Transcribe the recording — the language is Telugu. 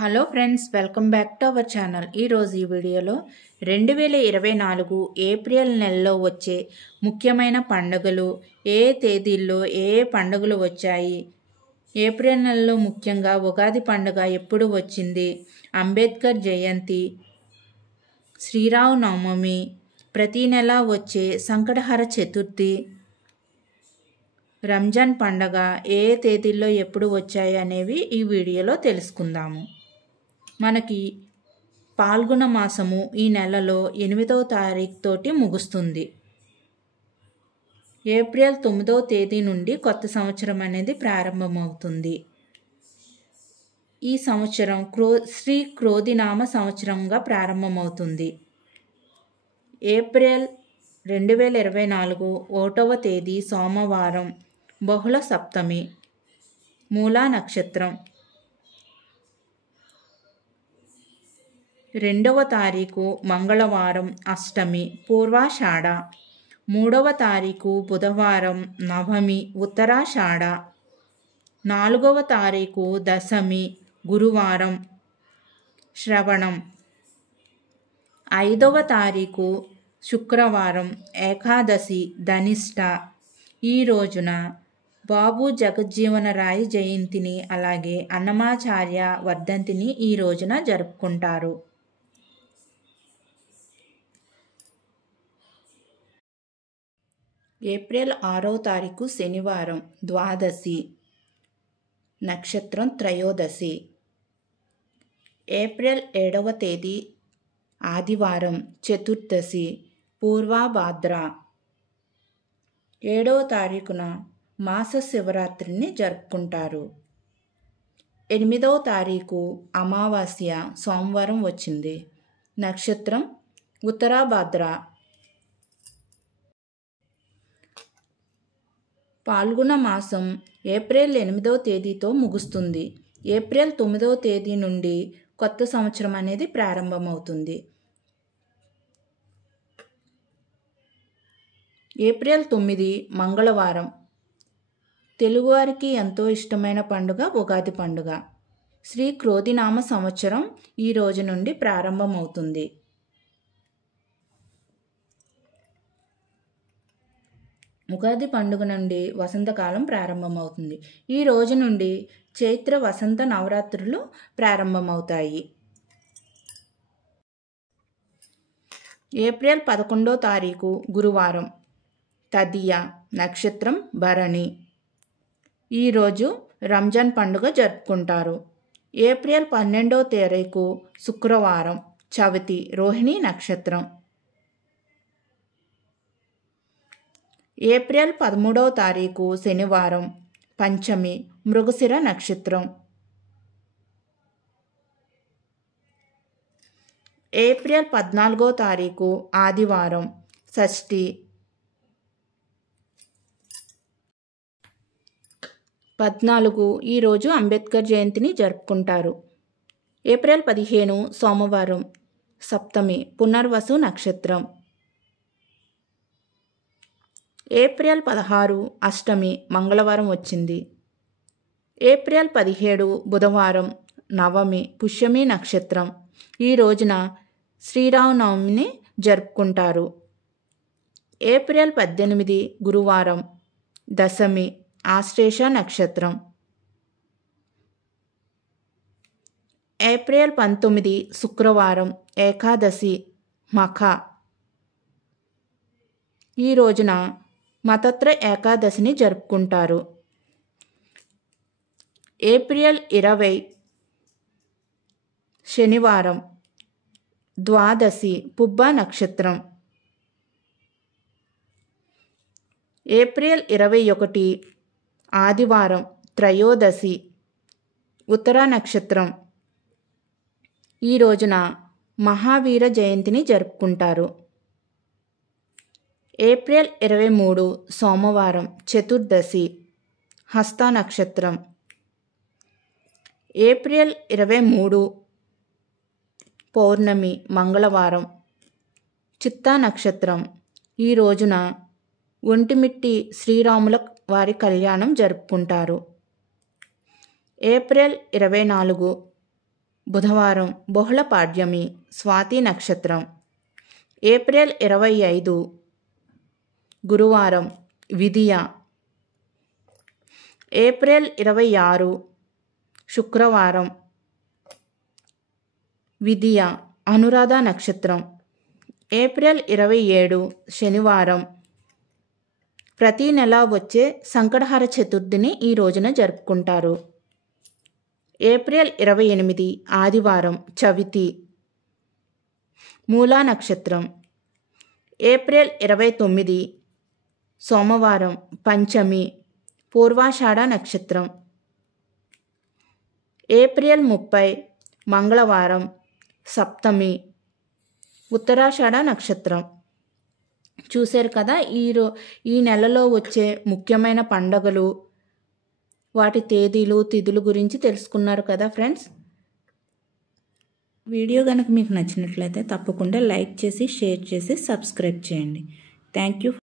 Hello friends, welcome back to our channel. ఈరోజు ఈ వీడియోలో 2024 ఏప్రిల్ నెలలో వచ్చే ముఖ్యమైన పండుగలు, ఏ తేదీల్లో ఏ పండుగలు వచ్చాయి, ఏప్రిల్ నెలలో ముఖ్యంగా ఉగాది పండుగ ఎప్పుడు వచ్చింది, అంబేద్కర్ జయంతి, శ్రీరామనవమి, ప్రతి నెల వచ్చే సంకటహర చతుర్థి, రంజాన్ పండగ ఏ తేదీల్లో ఎప్పుడు వచ్చాయి అనేవి ఈ వీడియోలో తెలుసుకుందాము. మనకి పాల్గొన మాసము ఈ నెలలో 8వ తారీఖు తోటి ముగుస్తుంది. ఏప్రిల్ 9వ తేదీ నుండి కొత్త సంవత్సరం అనేది ప్రారంభమవుతుంది. ఈ సంవత్సరం శ్రీ క్రోధినామ సంవత్సరంగా ప్రారంభమవుతుంది. ఏప్రిల్ 2024 1వ తేదీ సోమవారం, బహుళ సప్తమి, మూలా నక్షత్రం. 2వ తారీఖు మంగళవారం, అష్టమి, పూర్వాషాఢ. 3వ తారీఖు బుధవారం, నవమి, ఉత్తరాషాఢ. 4వ తారీఖు దశమి, గురువారం, శ్రవణం. 5వ తారీఖు శుక్రవారం, ఏకాదశి, ధనిష్ట. ఈ రోజున బాబు జగజ్జీవన రాయ్ జయంతిని, అలాగే అన్నమాచార్య వర్ధంతిని ఈ రోజున జరుపుకుంటారు. ఏప్రిల్ 6వ తారీఖు శనివారం, ద్వాదశి, నక్షత్రం త్రయోదశి. ఏప్రిల్ 7వ తేదీ ఆదివారం, చతుర్దశి, పూర్వభాద్ర. 7వ తారీఖున మాస శివరాత్రిని జరుపుకుంటారు. 8వ తారీఖు అమావాస్య, సోమవారం వచ్చింది. నక్షత్రం ఉత్తరాభాద్ర. పాల్గొన మాసం ఏప్రిల్ 8వ తేదీతో ముగుస్తుంది. ఏప్రిల్ 9వ తేదీ నుండి కొత్త సంవత్సరం అనేది ప్రారంభమవుతుంది. ఏప్రిల్ 9 మంగళవారం. తెలుగువారికి ఎంతో ఇష్టమైన పండుగ ఉగాది పండుగ. శ్రీ క్రోధినామ సంవత్సరం ఈ రోజు నుండి ప్రారంభమవుతుంది. ఉగాది పండుగ నుండి వసంతకాలం ప్రారంభమవుతుంది. ఈ రోజు నుండి చైత్ర వసంత నవరాత్రులు ప్రారంభమవుతాయి. ఏప్రిల్ 11వ తారీఖు గురువారం, తదియ, నక్షత్రం భరణి. ఈరోజు రంజాన్ పండుగ జరుపుకుంటారు. ఏప్రిల్ 12వ తారీఖు శుక్రవారం, చవితి, రోహిణి నక్షత్రం. ఏప్రిల్ 13వ తారీఖు శనివారం, పంచమి, మృగశిర నక్షత్రం. ఏప్రిల్ 14వ తారీఖు ఆదివారం, షష్ఠి. 14 ఈరోజు అంబేద్కర్ జయంతిని జరుపుకుంటారు. ఏప్రిల్ 15 సోమవారం, సప్తమి, పునర్వసు నక్షత్రం. ఏప్రిల్ 16 అష్టమి, మంగళవారం వచ్చింది. ఏప్రిల్ 17 బుధవారం, నవమి, పుష్యమి నక్షత్రం. ఈ రోజున శ్రీరామనవమిని జరుపుకుంటారు. ఏప్రిల్ 18 గురువారం, దశమి, ఆశ్లేష నక్షత్రం. ఏప్రిల్ 19 శుక్రవారం, ఏకాదశి, మఖ. ఈ రోజున మతత్ర ఏకాదశిని జరుపుకుంటారు. ఏప్రిల్ 20 శనివారం, ద్వాదశి, పుబ్బ నక్షత్రం. ఏప్రిల్ 21 ఆదివారం, త్రయోదశి, ఉత్తర నక్షత్రం. ఈ రోజున మహావీర జయంతిని జరుపుకుంటారు. ఏప్రిల్ 23 సోమవారం, చతుర్దశి, హస్త నక్షత్రం. ఏప్రిల్ 23 పౌర్ణమి, మంగళవారం, చిత్తా నక్షత్రం. ఈ రోజున ఒంటిమిట్టి శ్రీరాముల వారి కళ్యాణం జరుపుకుంటారు. ఏప్రిల్ 24 బుధవారం బహుళ పాడ్యమి స్వాతి నక్షత్రం. ఏప్రిల్ 25 గురువారం విదియ. ఏప్రిల్ 26 శుక్రవారం విదియ అనురాధ నక్షత్రం. ఏప్రిల్ 27 శనివారం. ప్రతి నెల వచ్చే సంకటహర చతుర్థిని ఈ రోజున జరుపుకుంటారు. ఏప్రిల్ 28 ఆదివారం చవితి మూలా నక్షత్రం. ఏప్రిల్ 29 సోమవారం పంచమి పూర్వాషాఢ నక్షత్రం. ఏప్రిల్ 30 మంగళవారం సప్తమి ఉత్తరాషాఢ నక్షత్రం. చూశారు కదా ఈ నెలలో వచ్చే ముఖ్యమైన పండుగలు, వాటి తేదీలు తిథుల గురించి తెలుసుకున్నారు కదా ఫ్రెండ్స్. వీడియో కనుక మీకు నచ్చినట్లయితే తప్పకుండా లైక్ చేసి షేర్ చేసి సబ్స్క్రైబ్ చేయండి. Thank you.